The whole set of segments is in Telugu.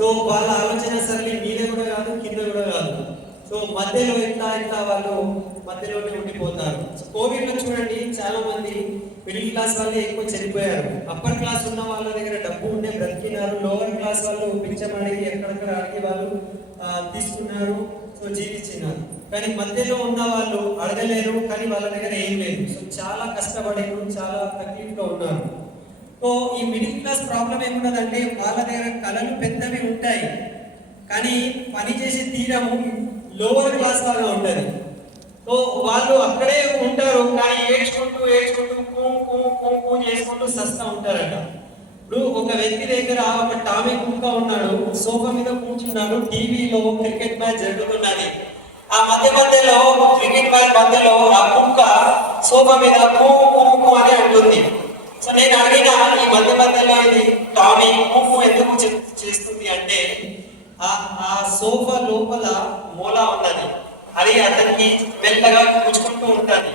సో వాళ్ళ ఆలోచన సరళి మీద కూడా కాదు, కింద కూడా కాదు. సో మధ్యలో ఇట్లా వాళ్ళు మధ్యలోనే ఉండిపోతారు. సో కోవిడ్ లో చూడండి, చాలా మంది మిడిల్ క్లాస్ వాళ్ళే ఎక్కువ చనిపోయారు. అప్పర్ క్లాస్ ఉన్న వాళ్ళ దగ్గర డబ్బు ఉండే బ్రతికినారు. లోవర్ క్లాస్ వాళ్ళు పిచ్చం అడిగి ఎక్కడెక్కడ అడిగి వాళ్ళు తీసుకున్నారు, సో జీవించినారు. కానీ మధ్యలో ఉన్న వాళ్ళు అడగలేరు, కానీ వాళ్ళ దగ్గర ఏం లేదు. సో చాలా కష్టపడేరు, చాలా తక్లీఫ్లో ఉన్నారు. సో ఈ మిడిల్ క్లాస్ ప్రాబ్లం ఏమున్నదంటే, వాళ్ళ దగ్గర కళలు పెద్దవి ఉంటాయి, కానీ పని చేసే తీరము లోవర్ క్లాస్ లాగా ఉంటుంది. సో వాళ్ళు అక్కడే ఉంటారు, కానీ ఏడ్చుకుంటూ కూ చేసుకుంటూ సస్తా ఉంటారట. ఇప్పుడు ఒక వ్యక్తి దగ్గర ఒక టామీ కుక్క ఉన్నాడు, సోఫా మీద కూర్చున్నాడు, టీవీలో క్రికెట్ మ్యాచ్ జరుగుతున్నది. ఆ మధ్యలో క్రికెట్ మ్యాచ్ మధ్యలో ఆ కుక్క సోఫా మీద కూ అని అంటుంది. సో నేను అడిగిన, ఈ మధ్యలో ఇది టామీ కూ ఎందుకు చేస్తుంది అంటే, ఆ సోఫా లోపల మూల ఉన్నది, అది అతనికి మెల్లగా గుచ్చుకుంటూ ఉంటుంది.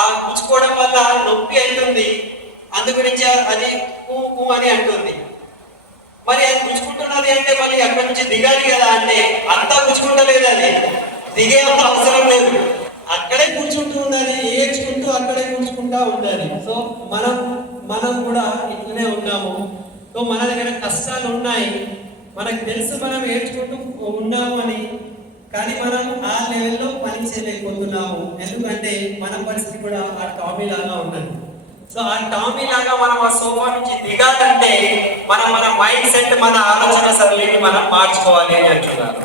ఆ గుచ్చుకోవడం వల్ల నొప్పి అవుతుంది, అందుగురించి అది కూ అని అంటుంది. మరి అది గుచ్చుకుంటున్నది అంటే మళ్ళీ అక్కడి నుంచి దిగాలి కదా అంటే, అంతా గుచ్చుకుంటలేదు, అది దిగే అవసరం లేదు, అక్కడే కూర్చుంటూ ఉన్నది, ఏడ్చుకుంటూ అక్కడే కూర్చుకుంటా ఉండాలి. సో మనం కూడా ఇట్లనే ఉన్నాము. సో మన దగ్గర కష్టాలు ఉన్నాయి, మనకు తెలుసు మనం ఏడ్చుకుంటూ ఉన్నాము అని, కానీ మనం ఆ లెవెల్లో పని చేయలేకపోతున్నాము. ఎందుకంటే మన పరిస్థితి కూడా ఆ టామీ లాగా ఉన్నది. సో ఆ టామీ లాగా మనం ఆ సోఫా నుంచి దిగాలంటే మన మైండ్ సెట్, మన ఆలోచన సరళిని మనం మార్చుకోవాలి అని అంటున్నారు.